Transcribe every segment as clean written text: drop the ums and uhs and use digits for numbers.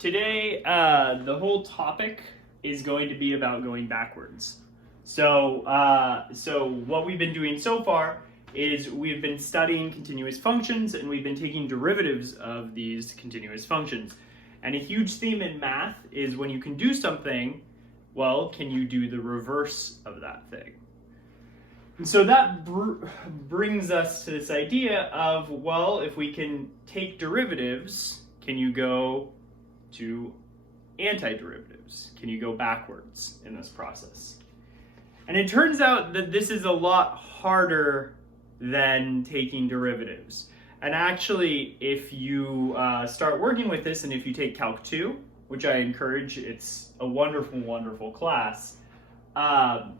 Today, the whole topic is going to be about going backwards. So what we've been doing so far is we've been studying continuous functions and we've been taking derivatives of these continuous functions. And a huge theme in math is when you can do something, well, can you do the reverse of that thing? And so that brings us to this idea of, well, if we can take derivatives, can you go to antiderivatives? Can you go backwards in this process? And it turns out that this is a lot harder than taking derivatives. And actually, if you start working with this, and if you take Calc 2, which I encourage, it's a wonderful, wonderful class,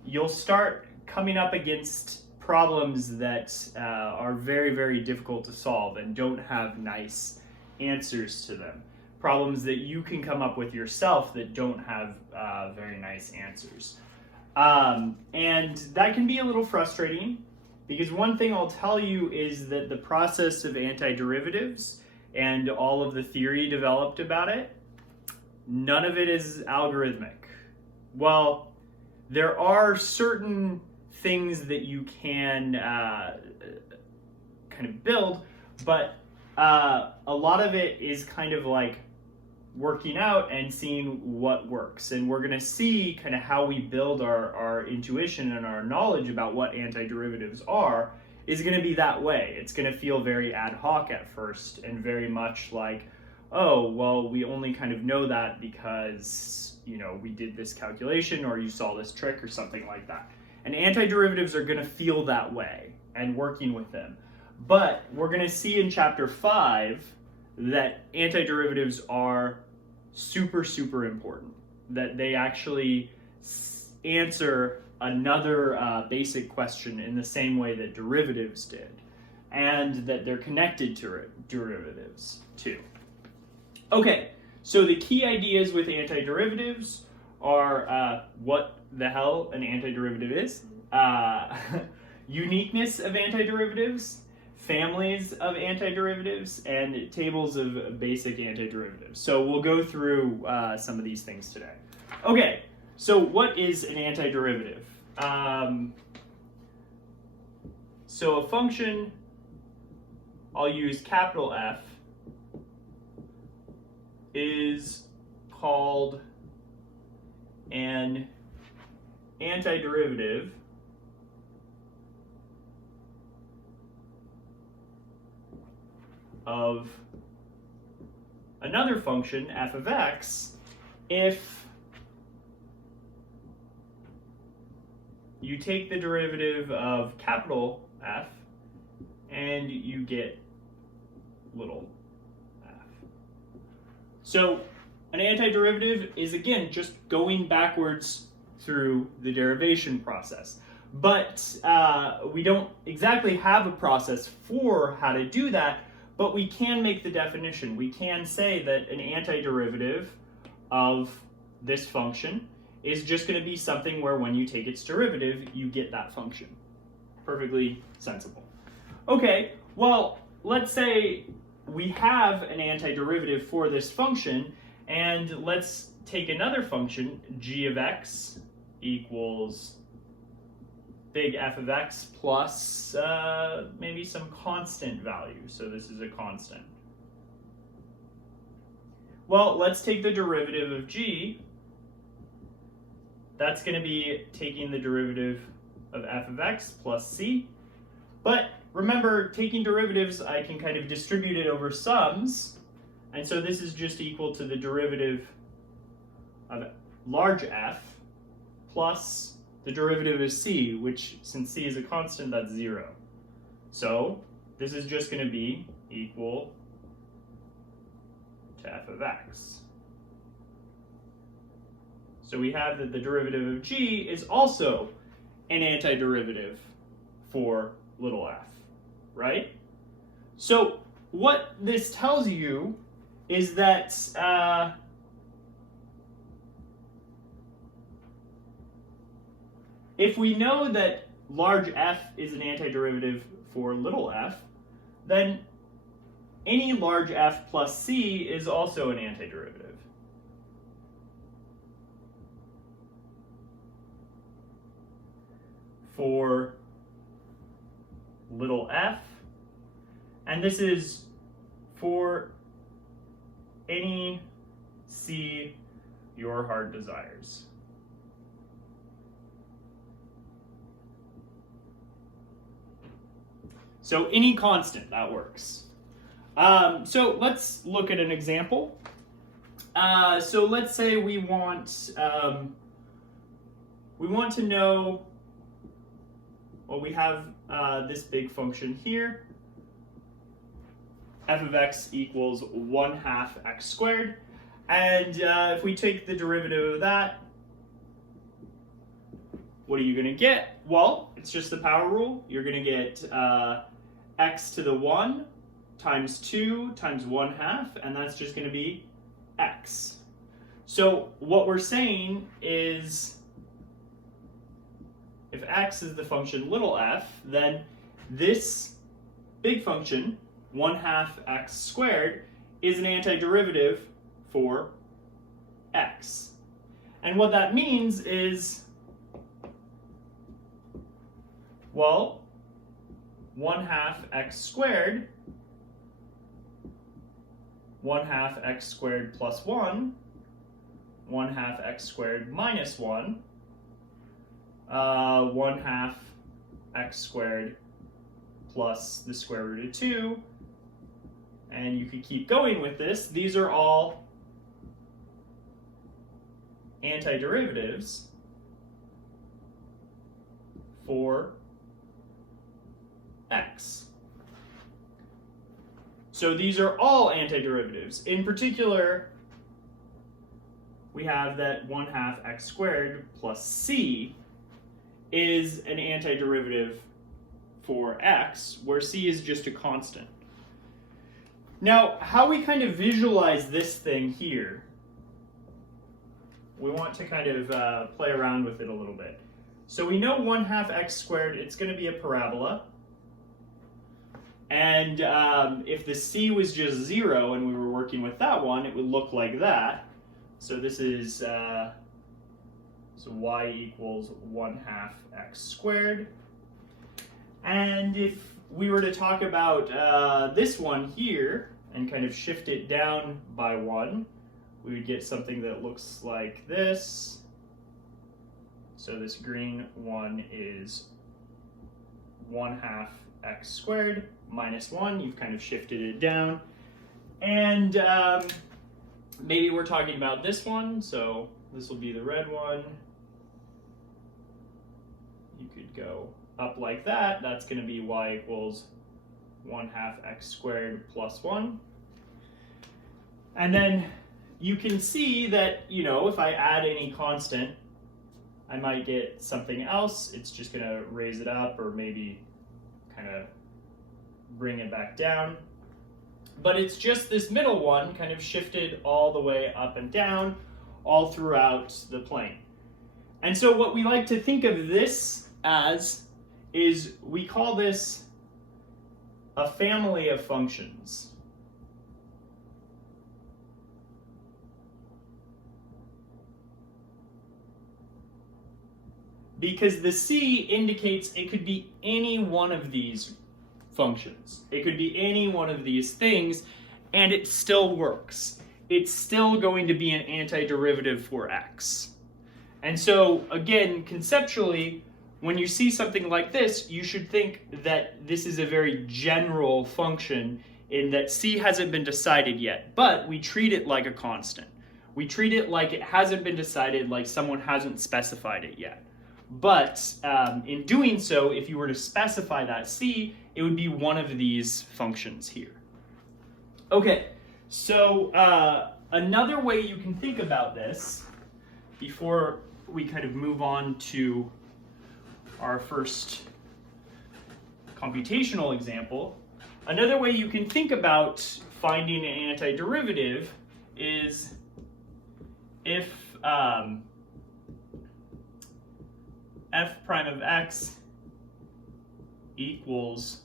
you'll start coming up against problems that are very, very difficult to solve and don't have nice answers to them. Problems that you can come up with yourself that don't have very nice answers. And that can be a little frustrating, because one thing I'll tell you is that the process of antiderivatives and all of the theory developed about it, none of it is algorithmic. Well, there are certain things that you can kind of build, but a lot of it is kind of like working out and seeing what works. And we're going to see kind of how we build our intuition and our knowledge about what antiderivatives are is going to be that way. It's going to feel very ad hoc at first and very much like, oh, well, we only kind of know that because, you know, we did this calculation or you saw this trick or something like that. And antiderivatives are going to feel that way and working with them. But we're going to see in chapter 5 that antiderivatives are super, super important, that they actually answer another basic question in the same way that derivatives did, and that they're connected to derivatives too. Okay, so the key ideas with antiderivatives are what the hell an antiderivative is, uniqueness of antiderivatives, families of antiderivatives, and tables of basic antiderivatives. So we'll go through some of these things today. Okay, so what is an antiderivative? So a function, I'll use capital F, is called an antiderivative of another function, f of x, if you take the derivative of capital F and you get little f. So an antiderivative is, again, just going backwards through the derivation process. But we don't exactly have a process for how to do that, but we can make the definition. We can say that an antiderivative of this function is just going to be something where when you take its derivative, you get that function. Perfectly sensible. Okay, well, let's say we have an antiderivative for this function, and let's take another function, g of x equals big f of x plus maybe some constant value. So this is a constant. Well, let's take the derivative of g. That's going to be taking the derivative of f of x plus c. But remember, taking derivatives, I can kind of distribute it over sums. And so this is just equal to the derivative of large F plus the derivative of c, which, since c is a constant, that's 0. So this is just going to be equal to f of x. So we have that the derivative of g is also an antiderivative for little f, right? So what this tells you is that if we know that large f is an antiderivative for little f, then any large f plus c is also an antiderivative. For little f, and this is for any c your heart desires. So any constant, that works. So let's look at an example. So let's say we want to know, well, we have this big function here, f of x equals 1/2 x squared. And if we take the derivative of that, what are you going to get? Well, it's just the power rule. You're going to get x to the 1 times 2 times 1/2, and that's just going to be x. So what we're saying is, if x is the function little f, then this big function, 1/2 x squared, is an antiderivative for x. And what that means is, well, 1/2 x squared, 1/2 x squared plus 1, 1/2 x squared minus 1, 1/2 x squared plus the square root of 2, and you could keep going with this. These are all antiderivatives for x. So these are all antiderivatives. In particular, we have that 1/2 x squared plus c is an antiderivative for x, where c is just a constant. Now, how we kind of visualize this thing here, we want to kind of play around with it a little bit. So we know 1/2 x squared, it's going to be a parabola. And if the c was just 0 and we were working with that one, it would look like that. So this is, so y equals 1/2 x squared. And if we were to talk about this one here and kind of shift it down by 1, we would get something that looks like this. So this green one is 1/2 x squared minus 1. You've kind of shifted it down. And maybe we're talking about this one, so this will be the red one. You could go up like that. That's going to be y equals 1/2 x squared plus 1. And then you can see that, you know, if I add any constant, I might get something else. It's just going to raise it up or maybe kind of bring it back down. But it's just this middle one kind of shifted all the way up and down all throughout the plane. And so what we like to think of this as is we call this a family of functions. Because the C indicates it could be any one of these functions. It could be any one of these things, and it still works. It's still going to be an antiderivative for x. And so, again, conceptually, when you see something like this, you should think that this is a very general function in that C hasn't been decided yet, but we treat it like a constant. We treat it like it hasn't been decided, like someone hasn't specified it yet. But in doing so, if you were to specify that C, it would be one of these functions here. Okay, so another way you can think about this, before we kind of move on to our first computational example, another way you can think about finding an antiderivative is if f prime of x equals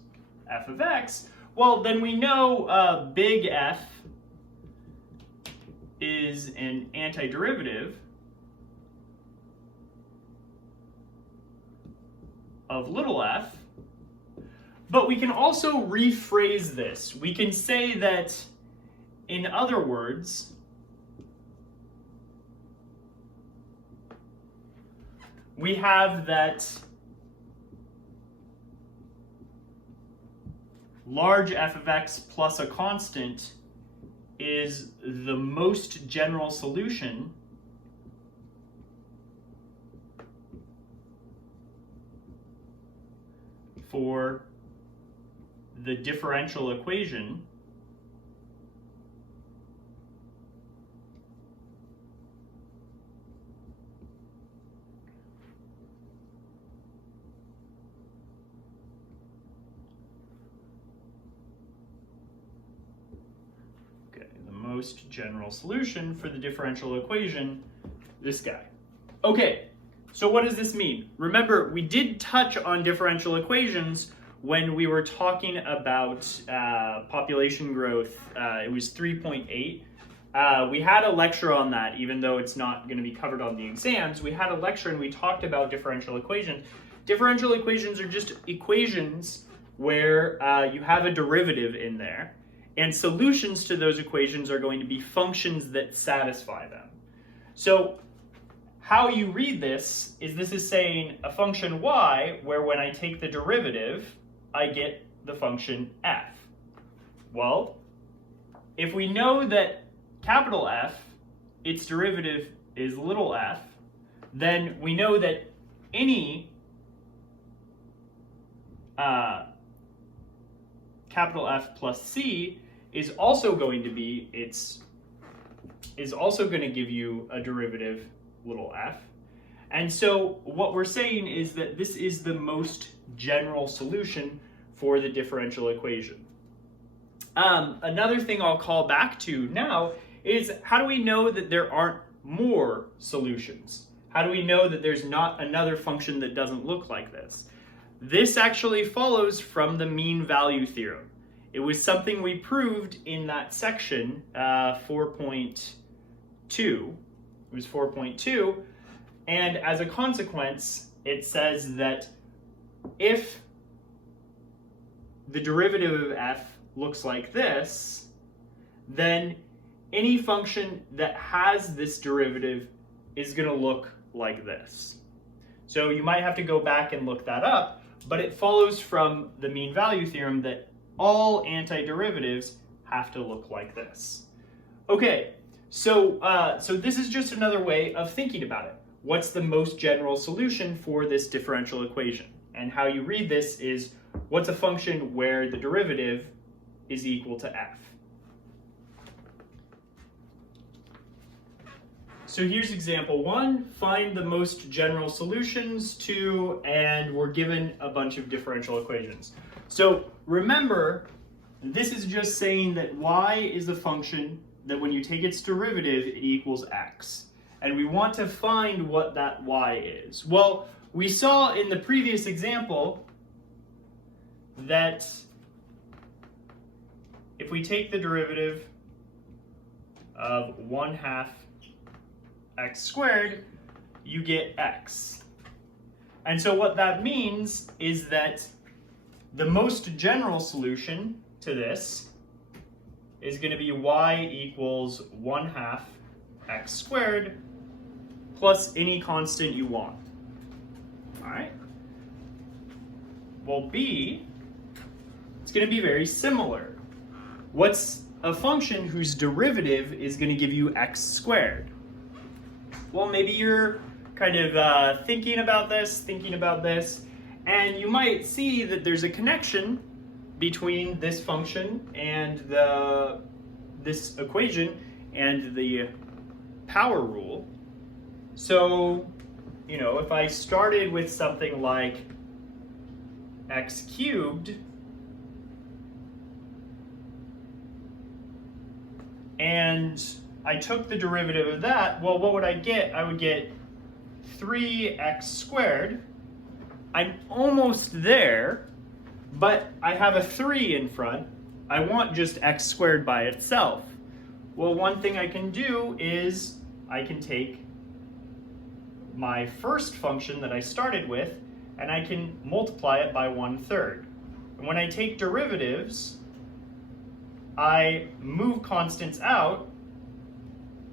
f of x, Well, then we know big F is an antiderivative of little f, but we can also rephrase this. We can say that, in other words, we have that large f of x plus a constant is the most general solution for the differential equation most general solution for the differential equation, this guy. Okay, so what does this mean? Remember, we did touch on differential equations when we were talking about population growth. It was 3.8. We had a lecture on that, even though it's not going to be covered on the exams. We had a lecture and we talked about differential equations. Differential equations are just equations where you have a derivative in there. And solutions to those equations are going to be functions that satisfy them. So how you read this is saying a function y, where when I take the derivative, I get the function f. Well, if we know that capital F, its derivative is little f, then we know that any capital F plus c is also going to be going to give you a derivative little f. And so what we're saying is that this is the most general solution for the differential equation. Another thing I'll call back to now is, how do we know that there aren't more solutions? How do we know that there's not another function that doesn't look like this? This actually follows from the mean value theorem. It was something we proved in that section, 4.2. It was 4.2, and as a consequence, it says that if the derivative of f looks like this, then any function that has this derivative is going to look like this. So you might have to go back and look that up, but it follows from the mean value theorem that all antiderivatives have to look like this. Okay, so this is just another way of thinking about it. What's the most general solution for this differential equation? And how you read this is, what's a function where the derivative is equal to f? So here's example 1. Find the most general solutions to, and we're given a bunch of differential equations. So remember, this is just saying that y is a function that when you take its derivative, it equals x. And we want to find what that y is. Well, we saw in the previous example that if we take the derivative of 1/2 x squared, you get x. And so what that means is that the most general solution to this is going to be y equals 1/2 x squared plus any constant you want. All right? Well, b, it's going to be very similar. What's a function whose derivative is going to give you x squared? Well, maybe you're kind of thinking about this, and you might see that there's a connection between this function and this equation and the power rule. So, you know, if I started with something like x cubed, and I took the derivative of that, well, what would I get? I would get 3x squared. I'm almost there, but I have a 3 in front, I want just x squared by itself. Well, one thing I can do is I can take my first function that I started with and I can multiply it by 1/3. And when I take derivatives, I move constants out,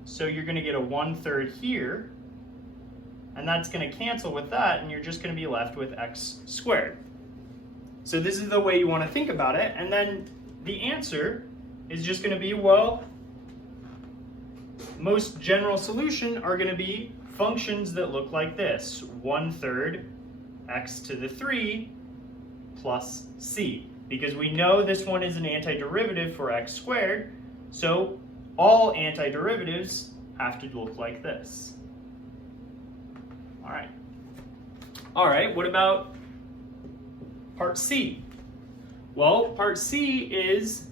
so you're going to get a 1/3 here, and that's going to cancel with that, and you're just going to be left with x squared. So this is the way you want to think about it, and then the answer is just going to be, well, most general solution are going to be functions that look like this: 1/3 x to the 3 plus c. Because we know this one is an antiderivative for x squared, so all antiderivatives have to look like this. All right, what about part C? Well, part C is,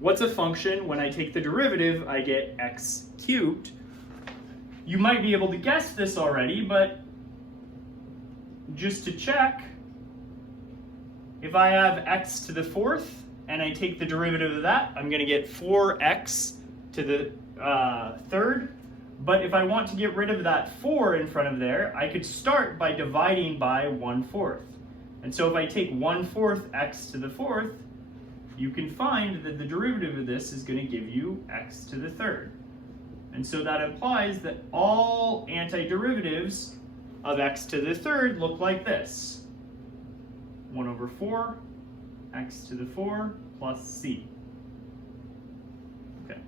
what's a function when I take the derivative, I get x cubed. You might be able to guess this already, but just to check, if I have x to the 4th and I take the derivative of that, I'm going to get 4x to the 3rd. But if I want to get rid of that 4 in front of there, I could start by dividing by 1/4. And so if I take 1/4 x to the 4th, you can find that the derivative of this is going to give you x to the 3rd. And so that implies that all antiderivatives of x to the 3rd look like this: 1/4 x to the 4 plus c. Okay.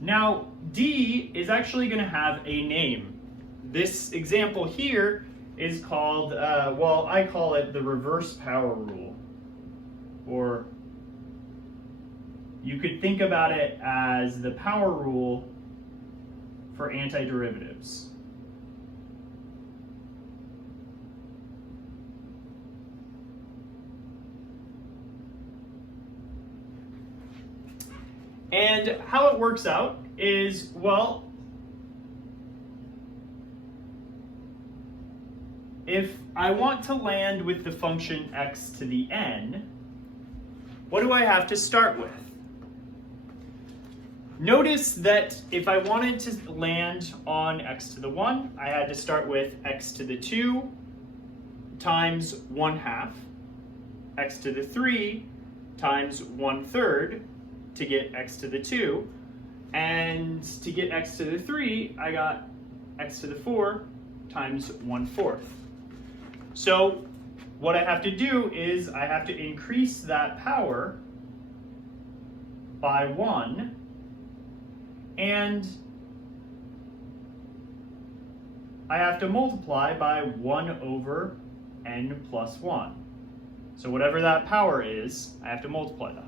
Now, D is actually going to have a name. This example here is called, well, I call it the reverse power rule. Or you could think about it as the power rule for antiderivatives. And how it works out is, well, if I want to land with the function x to the n, what do I have to start with? Notice that if I wanted to land on x to the 1, I had to start with x to the 2 times 1/2, x to the 3 times 1/3, to get x to the 2, and to get x to the 3, I got x to the 4 times 1/4. So what I have to do is I have to increase that power by 1, and I have to multiply by 1/n plus 1. So whatever that power is, I have to multiply that.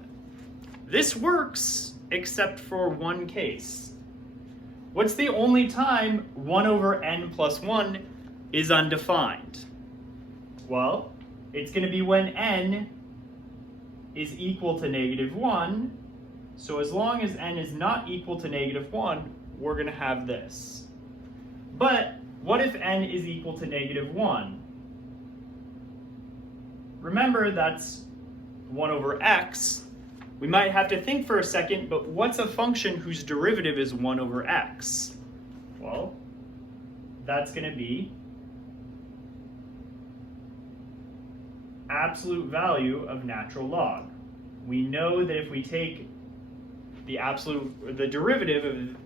This works except for one case. What's the only time 1/n plus 1 is undefined? Well, it's going to be when n is equal to -1. So as long as n is not equal to -1, we're going to have this. But what if n is equal to -1? Remember, that's 1/x. We might have to think for a second, but what's a function whose derivative is 1/x? Well, that's going to be absolute value of natural log. We know that if we take the derivative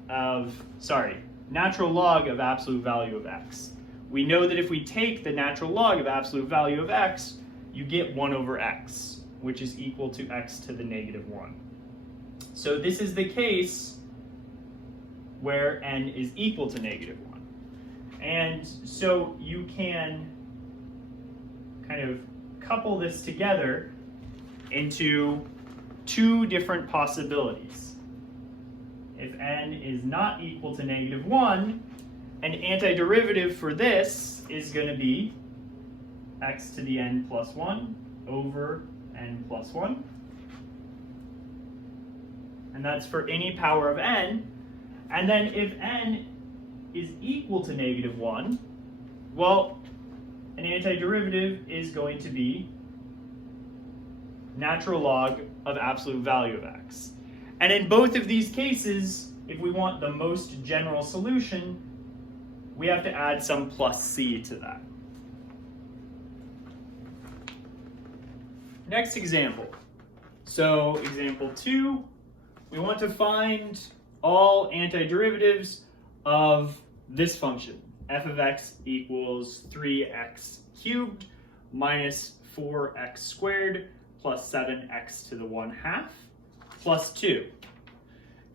natural log of absolute value of x. We know that if we take the natural log of absolute value of x, you get 1/x, which is equal to x to the -1. So this is the case where n is equal to -1. And so you can kind of couple this together into two different possibilities. If n is not equal to -1, an antiderivative for this is going to be x to the n plus 1 over n plus 1. And that's for any power of n. And then if n is equal to -1, well, an antiderivative is going to be natural log of absolute value of x. And in both of these cases, if we want the most general solution, we have to add some plus c to that. Next example. So example 2, we want to find all antiderivatives of this function. F of x equals 3x cubed minus 4x squared plus 7x to the 1/2 plus 2.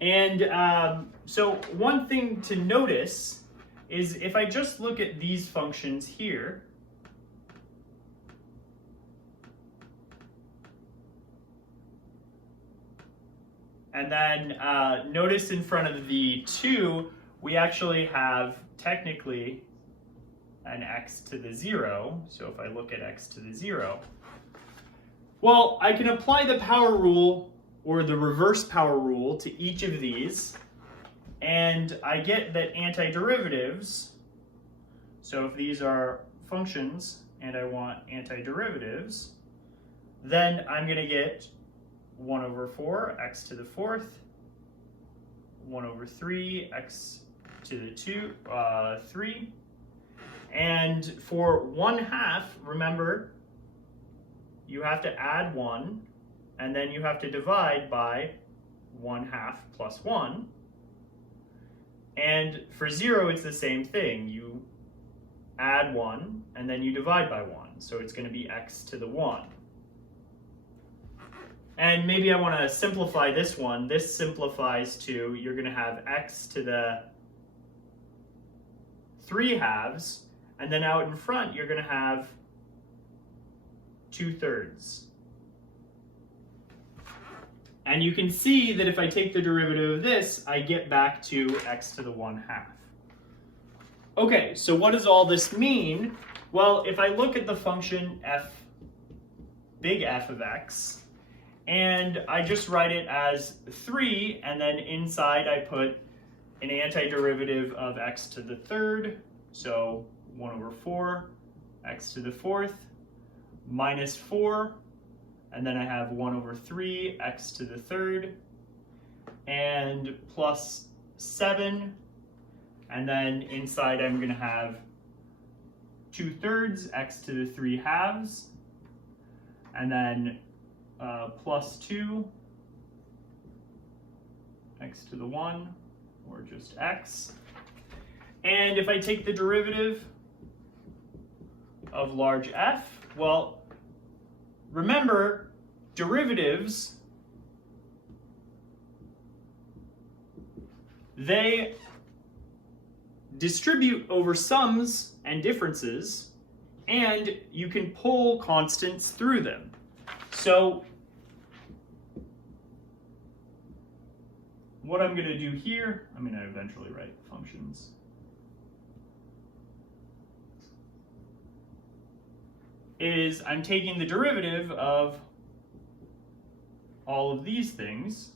And so one thing to notice is if I just look at these functions here, and then notice in front of the 2, we actually have technically an x to the 0. So if I look at x to the 0, well, I can apply the power rule or the reverse power rule to each of these, and I get that antiderivatives, so if these are functions and I want antiderivatives, then I'm going to get 1 over 4, x to the 4th, 1 over 3, x to the 3. And for 1/2, remember, you have to add 1, and then you have to divide by 1/2 plus 1. And for 0, it's the same thing. You add 1, and then you divide by 1. So it's going to be x to the 1. And maybe I want to simplify this one. This simplifies to, you're going to have x to the 3/2, and then out in front, you're going to have 2/3. And you can see that if I take the derivative of this, I get back to x to the 1/2. Okay, so what does all this mean? Well, if I look at the function f, big F of x, and I just write it as 3, and then inside I put an antiderivative of x to the 3rd, so 1 over 4, x to the 4th, minus 4, and then I have 1 over 3, x to the 3rd, and plus 7, and then inside I'm going to have 2/3, x to the 3/2, and then plus 2, x to the 1, or just x. And if I take the derivative of large F, well, remember, derivatives, they distribute over sums and differences, and you can pull constants through them. So what I'm going to do here, I'm going to eventually write functions. Is I'm taking the derivative of all of these things,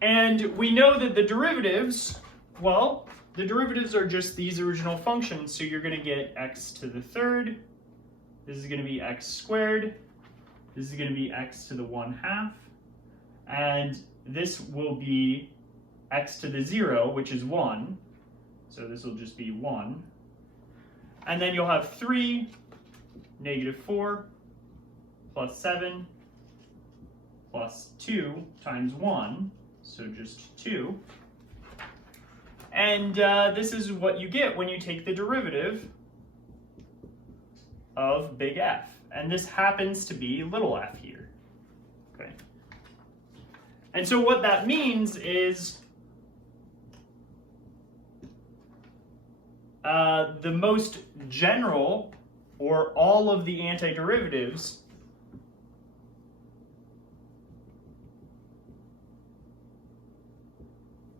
and we know that the derivatives, well, the derivatives are just these original functions, so you're going to get x to the 3rd, this is going to be x squared, this is going to be x to the 1/2, and this will be x to the 0, which is 1, so this will just be 1. And then you'll have 3, negative 4, plus 7, plus 2 times 1, so just 2. And this is what you get when you take the derivative of big F. And this happens to be little f here. Okay. And so what that means is the most general, or all of the antiderivatives,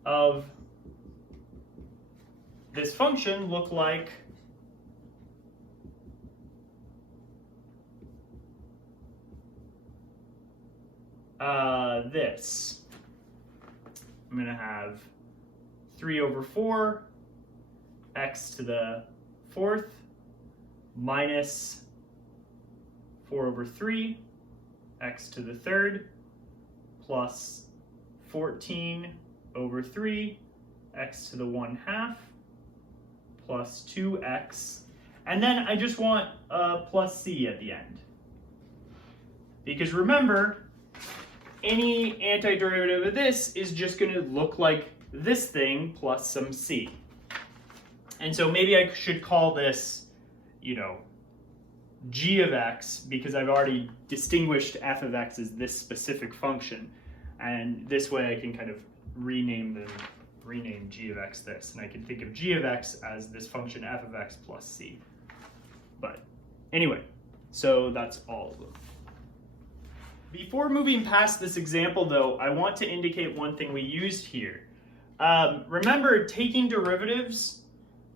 of this function look like this. I'm going to have 3 over 4 x to the 4th minus 4 over 3 x to the third plus 14 over 3 x to the 1/2 plus 2x. And then I just want plus c at the end. Because remember, any antiderivative of this is just going to look like this thing plus some c. And so maybe I should call this, g of x, because I've already distinguished f of x as this specific function. And this way I can kind of rename g of x this. And I can think of g of x as this function f of x plus c. But anyway, so that's all of them. Before moving past this example, though, I want to indicate one thing we used here. Remember, taking derivatives,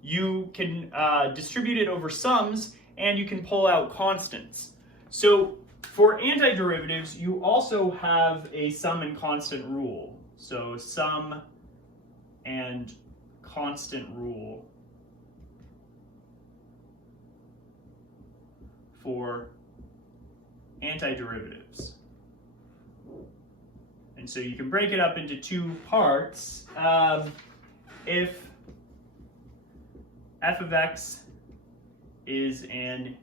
you can distribute it over sums, and you can pull out constants. So for antiderivatives, you also have a sum and constant rule. So sum and constant rule for antiderivatives. And so you can break it up into two parts. If f of x is an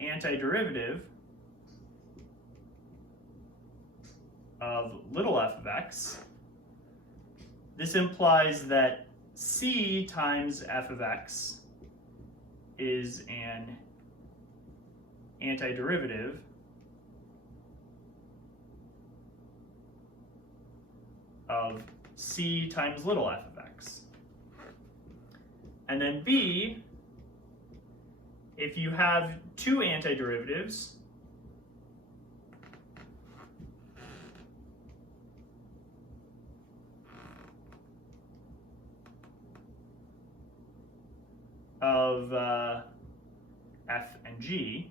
antiderivative of little f of x, this implies that c times f of x is an antiderivative of c times little f of x. And then b, if you have two antiderivatives, of f and g,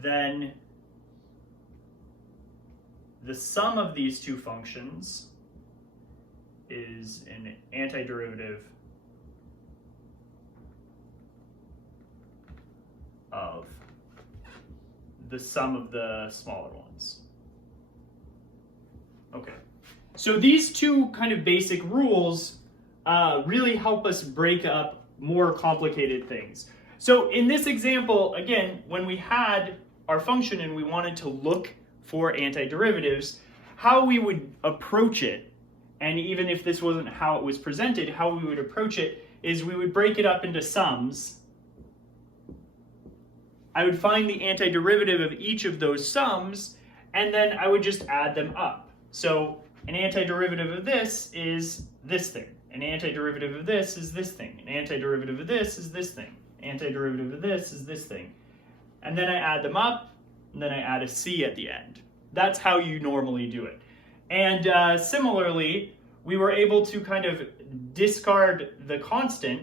then the sum of these two functions is an antiderivative of the sum of the smaller ones. Okay, so these two kind of basic rules really help us break up more complicated things. So in this example, again, when we had our function and we wanted to look for antiderivatives, how we would approach it, and even if this wasn't how it was presented, how we would approach it is we would break it up into sums. I would find the antiderivative of each of those sums, and then I would just add them up. So an antiderivative of this is this thing. An antiderivative of this is this thing. An antiderivative of this is this thing. Antiderivative of this is this thing. And then I add them up, and then I add a c at the end. That's how you normally do it. And similarly, we were able to kind of discard the constant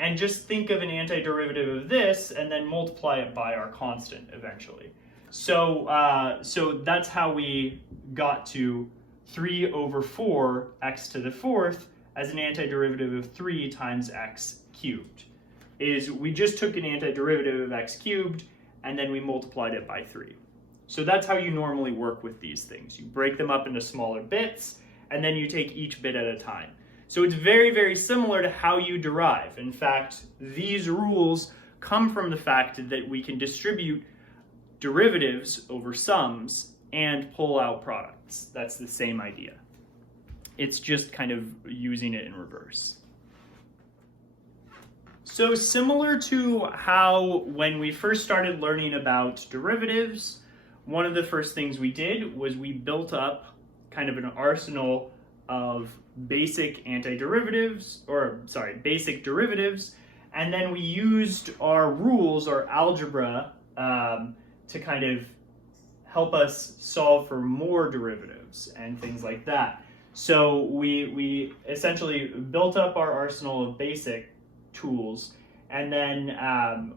and just think of an antiderivative of this and then multiply it by our constant eventually. So, so that's how we got to 3 over 4 x to the fourth as an antiderivative of 3 times x cubed. Is we just took an antiderivative of x cubed and then we multiplied it by 3. So that's how you normally work with these things. You break them up into smaller bits and then you take each bit at a time. So it's very, very similar to how you derive. In fact, these rules come from the fact that we can distribute derivatives over sums and pull out products. That's the same idea. It's just kind of using it in reverse. So similar to how when we first started learning about derivatives, one of the first things we did was we built up kind of an arsenal of basic derivatives, and then we used our rules, our algebra, to kind of help us solve for more derivatives and things like that. So we essentially built up our arsenal of basic tools, and then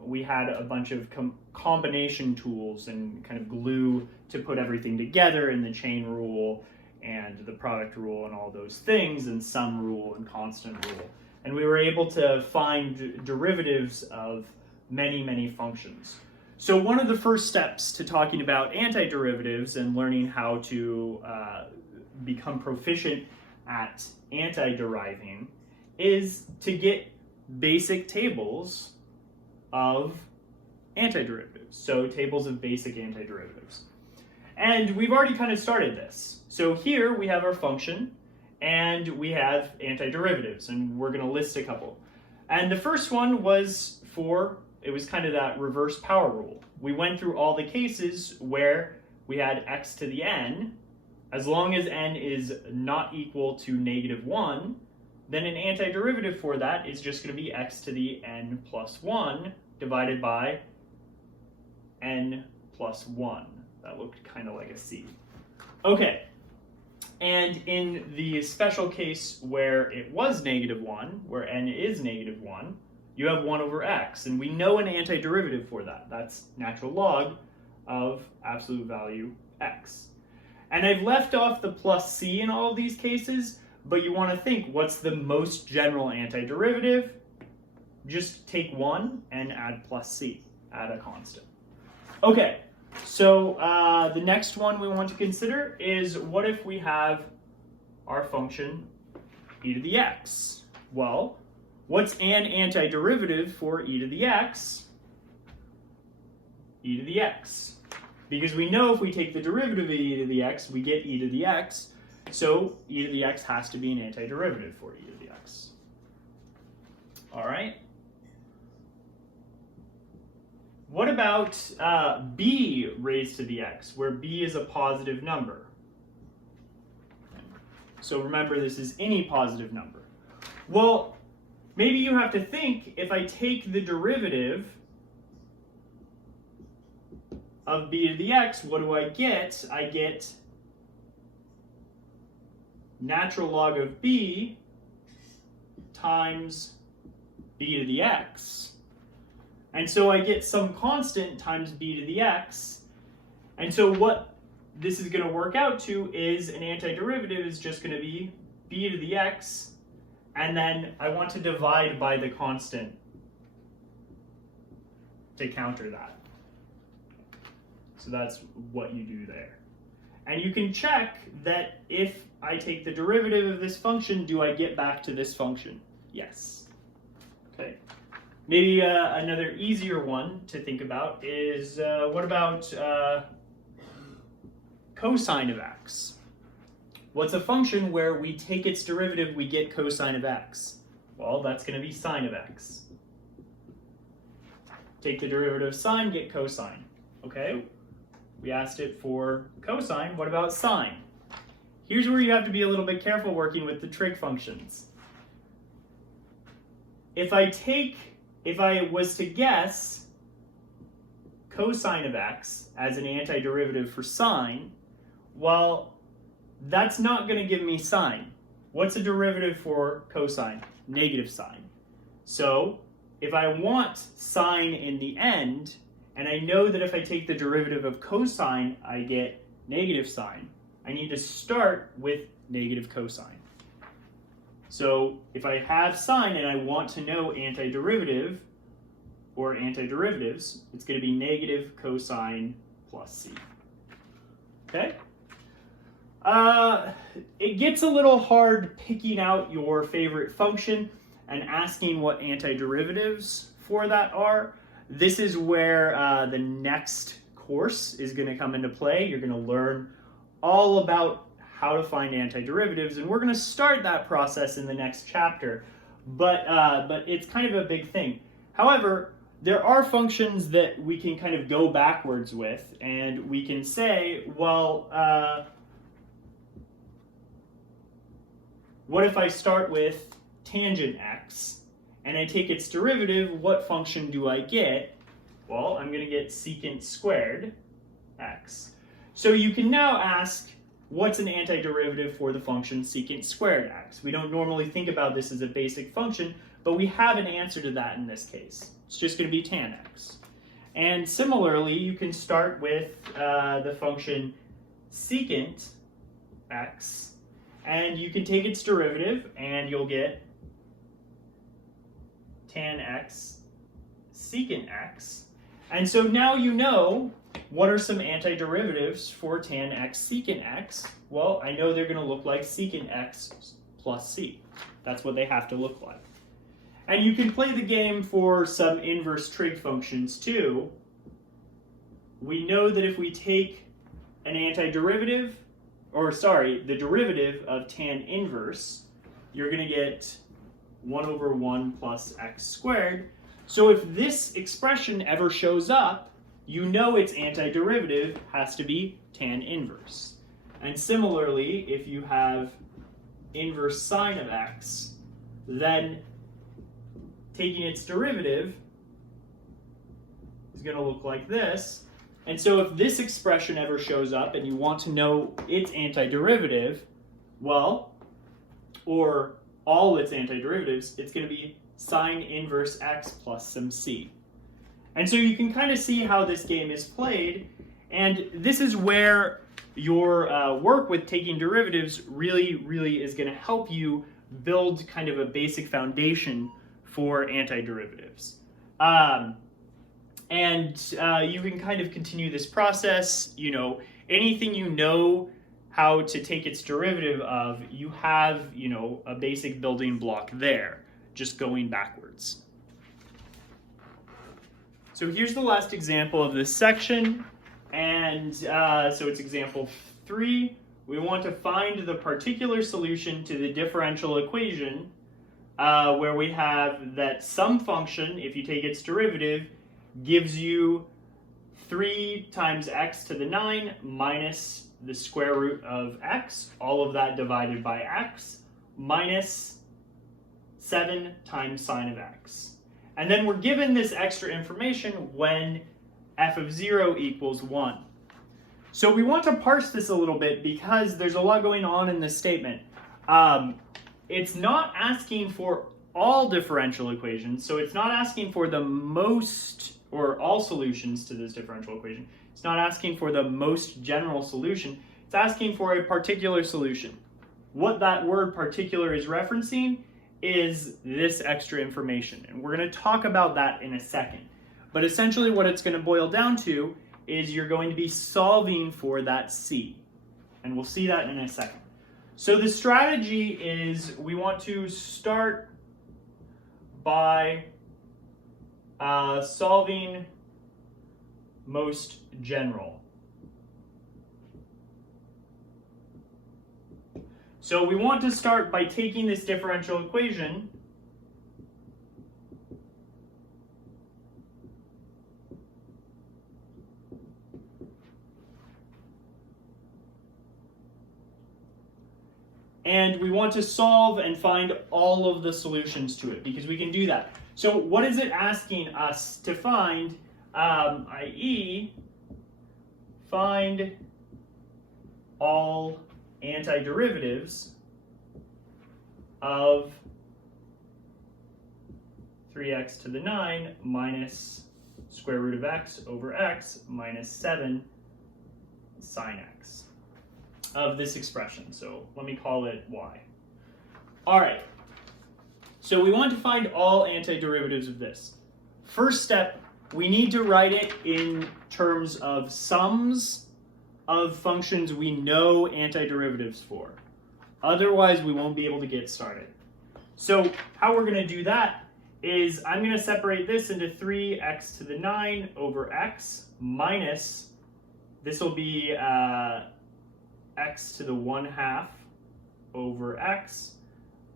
we had a bunch of combination tools and kind of glue to put everything together, in the chain rule and the product rule and all those things, and sum rule and constant rule. And we were able to find derivatives of many, many functions. So one of the first steps to talking about antiderivatives and learning how to become proficient at antideriving is to get basic tables of antiderivatives. So tables of basic antiderivatives. And we've already kind of started this. So here we have our function and we have antiderivatives, and we're going to list a couple. And the first one was it was kind of that reverse power rule. We went through all the cases where we had x to the n. As long as n is not equal to -1, then an antiderivative for that is just going to be x to the n plus 1 divided by n plus 1. That looked kind of like a c. Okay, and in the special case where it was -1, where n is -1, you have 1 over x, and we know an antiderivative for that. That's natural log of absolute value x. And I've left off the plus c in all of these cases, but you want to think, what's the most general antiderivative? Just take 1 and add plus c, add a constant. Okay, so the next one we want to consider is, what if we have our function e to the x? Well, what's an antiderivative for e to the x? E to the x. Because we know if we take the derivative of e to the x, we get e to the x. So e to the x has to be an antiderivative for e to the x. All right. What about b raised to the x, where b is a positive number? So remember, this is any positive number. Well, maybe you have to think, if I take the derivative of b to the x, what do I get? I get natural log of b times b to the x. And so I get some constant times b to the x. And so what this is going to work out to is an antiderivative is just going to be b to the x, and then I want to divide by the constant to counter that. So that's what you do there. And you can check that if I take the derivative of this function, do I get back to this function? Yes. Okay. Maybe another easier one to think about is, what about cosine of x? What's a function where we take its derivative, we get cosine of x? Well, that's going to be sine of x. Take the derivative of sine, get cosine. Okay? We asked it for cosine. What about sine? Here's where you have to be a little bit careful working with the trig functions. If I was to guess cosine of x as an antiderivative for sine, well, that's not going to give me sine. What's a derivative for cosine? Negative sine. So if I want sine in the end, and I know that if I take the derivative of cosine, I get negative sine, I need to start with negative cosine. So if I have sine and I want to know antiderivative or antiderivatives, it's going to be negative cosine plus c. Okay? It gets a little hard picking out your favorite function and asking what antiderivatives for that are. This is where the next course is going to come into play. You're going to learn all about how to find antiderivatives, and we're going to start that process in the next chapter. But it's kind of a big thing. However, there are functions that we can kind of go backwards with, and we can say, well, what if I start with tangent x, and I take its derivative, what function do I get? Well, I'm going to get secant squared x. So you can now ask, what's an antiderivative for the function secant squared x? We don't normally think about this as a basic function, but we have an answer to that in this case. It's just going to be tan x. And similarly, you can start with the function secant x, and you can take its derivative, and you'll get tan x secant x. And so now you know what are some antiderivatives for tan x secant x. Well, I know they're going to look like secant x plus c. That's what they have to look like. And you can play the game for some inverse trig functions too. We know that if we take an antiderivative, or sorry, the derivative of tan inverse, you're going to get 1 over 1 plus x squared. So if this expression ever shows up, you know its antiderivative has to be tan inverse. And similarly, if you have inverse sine of x, then taking its derivative is going to look like this. And so if this expression ever shows up and you want to know its antiderivative, well, or all its antiderivatives, it's going to be sine inverse x plus some c. And so you can kind of see how this game is played, and this is where your work with taking derivatives really is going to help you build kind of a basic foundation for antiderivatives. You can kind of continue this process. You know, anything you know how to take its derivative of, you have, you know, a basic building block there, just going backwards. So here's the last example of this section, and so it's example 3. We want to find the particular solution to the differential equation where we have that some function, if you take its derivative, gives you 3 times x to the 9 minus the square root of x, all of that divided by x, minus 7 times sine of x. And then we're given this extra information when f of 0 equals 1. So we want to parse this a little bit because there's a lot going on in this statement. It's not asking for all differential equations, so it's not asking for the most or all solutions to this differential equation. It's not asking for the most general solution. It's asking for a particular solution. What that word particular is referencing is this extra information, and we're going to talk about that in a second. But essentially what it's going to boil down to is you're going to be solving for that c, and we'll see that in a second. So the strategy is we want to start by solving most general. So we want to start by taking this differential equation and we want to solve and find all of the solutions to it, because we can do that. So what is it asking us to find, i.e. find all antiderivatives of 3x to the 9 minus square root of x over x minus 7 sine x of this expression. So let me call it y. All right. So we want to find all antiderivatives of this. First step, we need to write it in terms of sums of functions we know antiderivatives for. Otherwise, we won't be able to get started. So how we're going to do that is I'm going to separate this into 3x to the 9 over x minus, this will be x to the 1/2 over x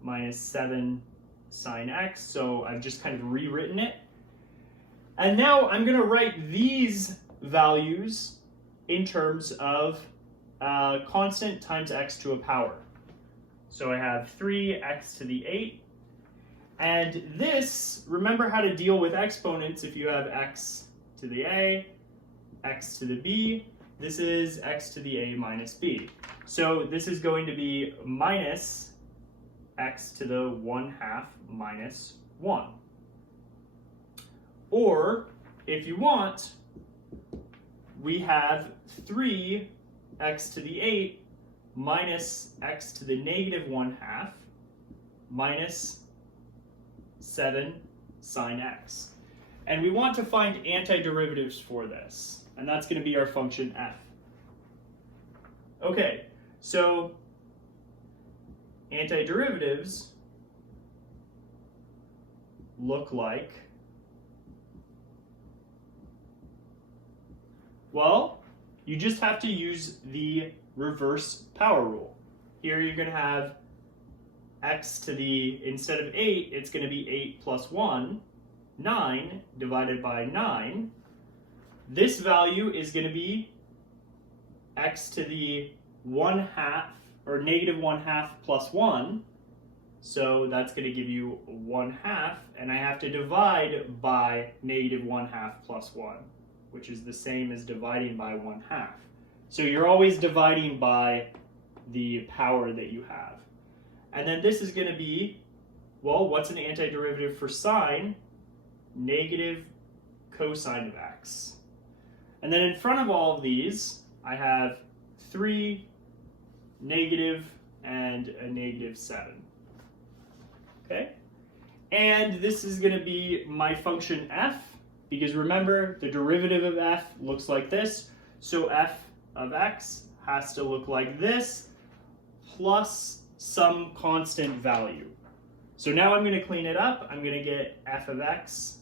minus 7 sine x. So I've just kind of rewritten it. And now I'm going to write these values in terms of constant times x to a power. So I have 3x to the 8. And this, remember how to deal with exponents if you have x to the a, x to the b. This is x to the a minus b. So this is going to be minus x to the 1/2 minus 1. Or, if you want, we have 3x to the 8 minus x to the negative 1/2 minus 7 sine x. And we want to find antiderivatives for this. And that's going to be our function f. Okay, so antiderivatives look like, well, you just have to use the reverse power rule. Here you're going to have x to the, instead of 8, it's going to be 8 plus 1, 9 divided by 9. This value is going to be x to the 1/2, or negative 1/2 plus 1. So that's going to give you 1/2, and I have to divide by negative 1/2 plus 1, which is the same as dividing by 1/2. So you're always dividing by the power that you have. And then this is going to be, well, what's an antiderivative for sine? Negative cosine of x. And then in front of all of these, I have 3 negative and a negative 7. Okay? And this is going to be my function f, because remember, the derivative of f looks like this. So f of x has to look like this, plus some constant value. So now I'm going to clean it up. I'm going to get f of x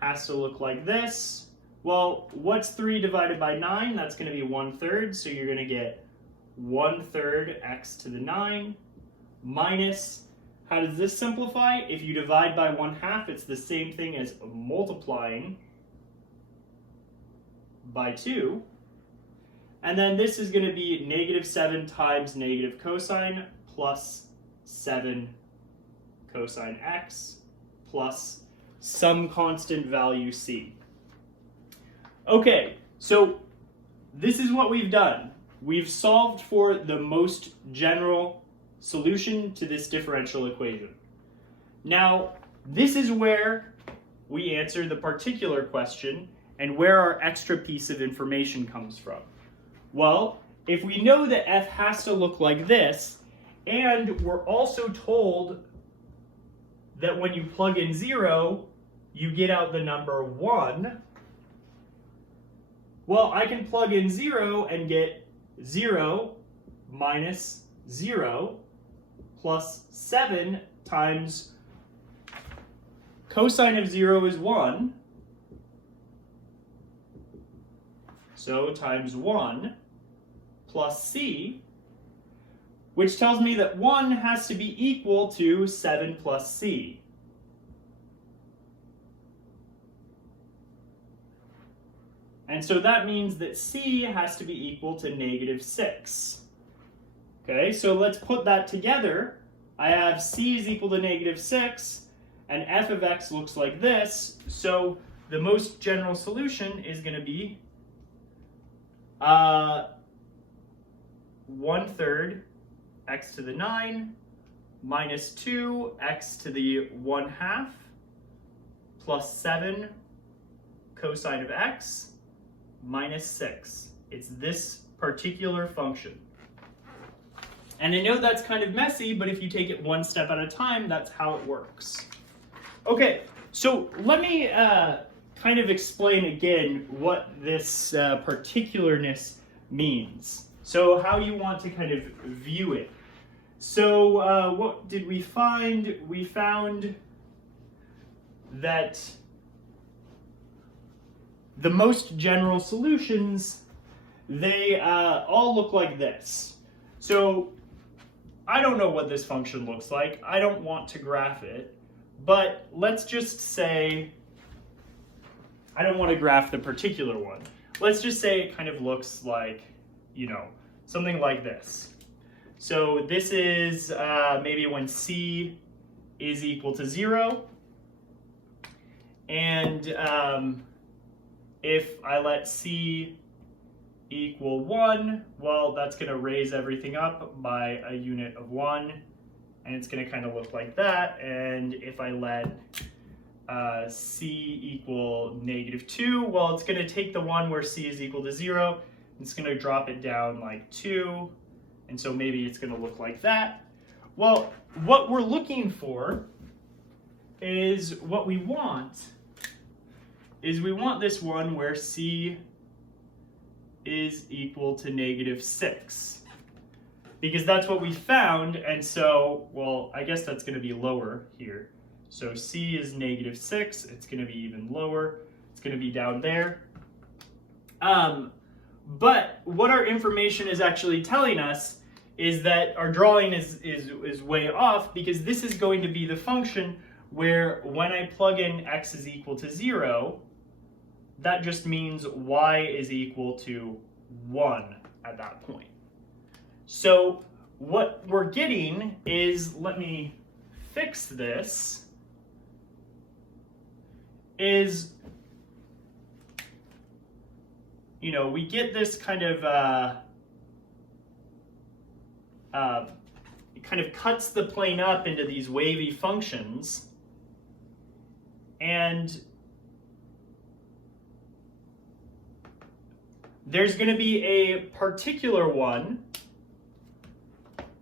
has to look like this. Well, what's 3 divided by 9? That's going to be 1/3. So you're going to get 1/3 x to the 9 minus, how does this simplify? If you divide by 1/2, it's the same thing as multiplying by 2. And then this is going to be negative 7 times negative cosine plus 7 cosine x plus some constant value c. Okay, so this is what we've done. We've solved for the most general solution to this differential equation. Now, this is where we answer the particular question and where our extra piece of information comes from. Well, if we know that f has to look like this, and we're also told that when you plug in 0, you get out the number 1, well, I can plug in 0 and get 0 minus 0 plus 7 times cosine of 0 is 1, so times 1 plus c, which tells me that 1 has to be equal to 7 plus c. And so that means that c has to be equal to negative 6. Okay, so let's put that together. I have c is equal to negative 6, and f of x looks like this. So the most general solution is going to be 1/3 x to the 9 minus 2 x to the 1/2 plus 7 cosine of x minus 6. It's this particular function. And I know that's kind of messy, but if you take it one step at a time, that's how it works. Okay, so let me kind of explain again what this particularness means. So how you want to kind of view it. So what did we find? We found that the most general solutions, they all look like this. So I don't know what this function looks like. I don't want to graph it, but let's just say, I don't want to graph the particular one. Let's just say it kind of looks like, you know, something like this. So this is maybe when c is equal to 0, and if I let c equal 1, well, that's going to raise everything up by a unit of 1, and it's going to kind of look like that. And if I let c equal negative 2, well, it's going to take the one where c is equal to 0, and it's going to drop it down like 2, and so maybe it's going to look like that. Well, what we're looking for is, what we want is we want this one where c is equal to -6. Because that's what we found, and so, well, I guess that's going to be lower here. So c is -6, it's going to be even lower, it's going to be down there. But what our information is actually telling us is that our drawing is way off, because this is going to be the function where when I plug in x is equal to 0, that just means y is equal to 1 at that point. So what we're getting is, let me fix this, is, you know, we get this kind of, it kind of cuts the plane up into these wavy functions, and there's going to be a particular one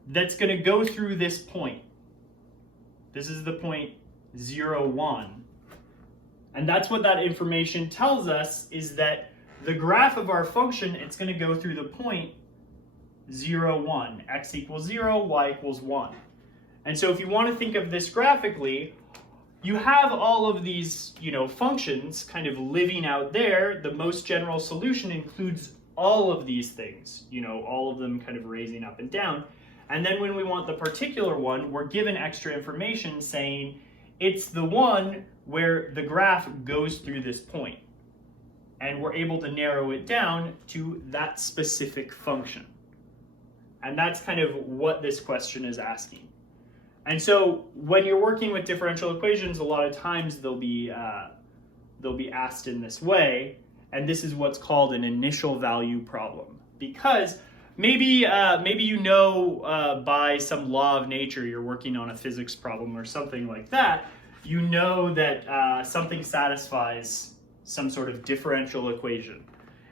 that's going to go through this point. This is the point 0, 1. And that's what that information tells us, is that the graph of our function, it's going to go through the point 0, 1. X equals 0, y equals 1. And so if you want to think of this graphically, you have all of these, you know, functions kind of living out there. The most general solution includes all of these things, you know, all of them kind of raising up and down. And then when we want the particular one, we're given extra information saying it's the one where the graph goes through this point. And we're able to narrow it down to that specific function. And that's kind of what this question is asking. And so when you're working with differential equations, a lot of times they'll be asked in this way, and this is what's called an initial value problem. Because maybe you know by some law of nature, you're working on a physics problem or something like that, you know that something satisfies some sort of differential equation.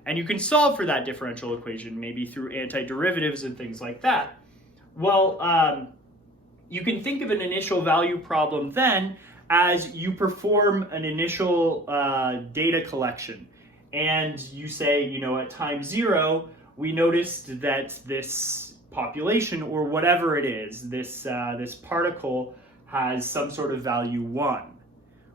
And you can solve for that differential equation, maybe through antiderivatives and things like that. Well, you can think of an initial value problem then as you perform an initial data collection. And you say, you know, at time 0, we noticed that this population, or whatever it is, this particle has some sort of value 1.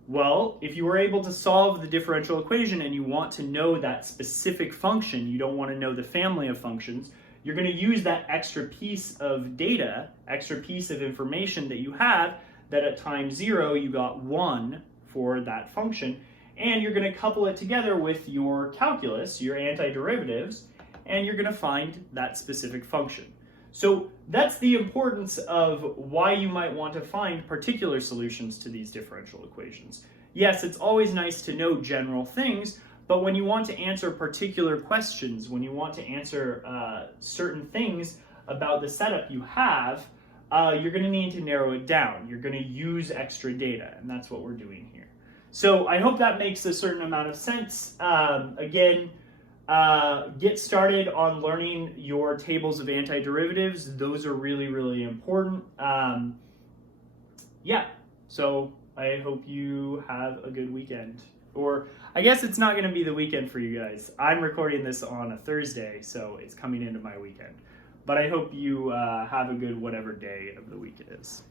Well, if you were able to solve the differential equation and you want to know that specific function, you don't want to know the family of functions, you're going to use that extra piece of data, extra piece of information that you have, that at time 0 you got 1 for that function, and you're going to couple it together with your calculus, your antiderivatives, and you're going to find that specific function. So that's the importance of why you might want to find particular solutions to these differential equations. Yes, it's always nice to know general things, but when you want to answer particular questions, when you want to answer certain things about the setup you have, you're going to need to narrow it down. You're going to use extra data, and that's what we're doing here. So I hope that makes a certain amount of sense. Again, get started on learning your tables of antiderivatives. Those are really, really important. Yeah, so I hope you have a good weekend. Or I guess it's not going to be the weekend for you guys. I'm recording this on a Thursday, so it's coming into my weekend. But I hope you have a good whatever day of the week it is.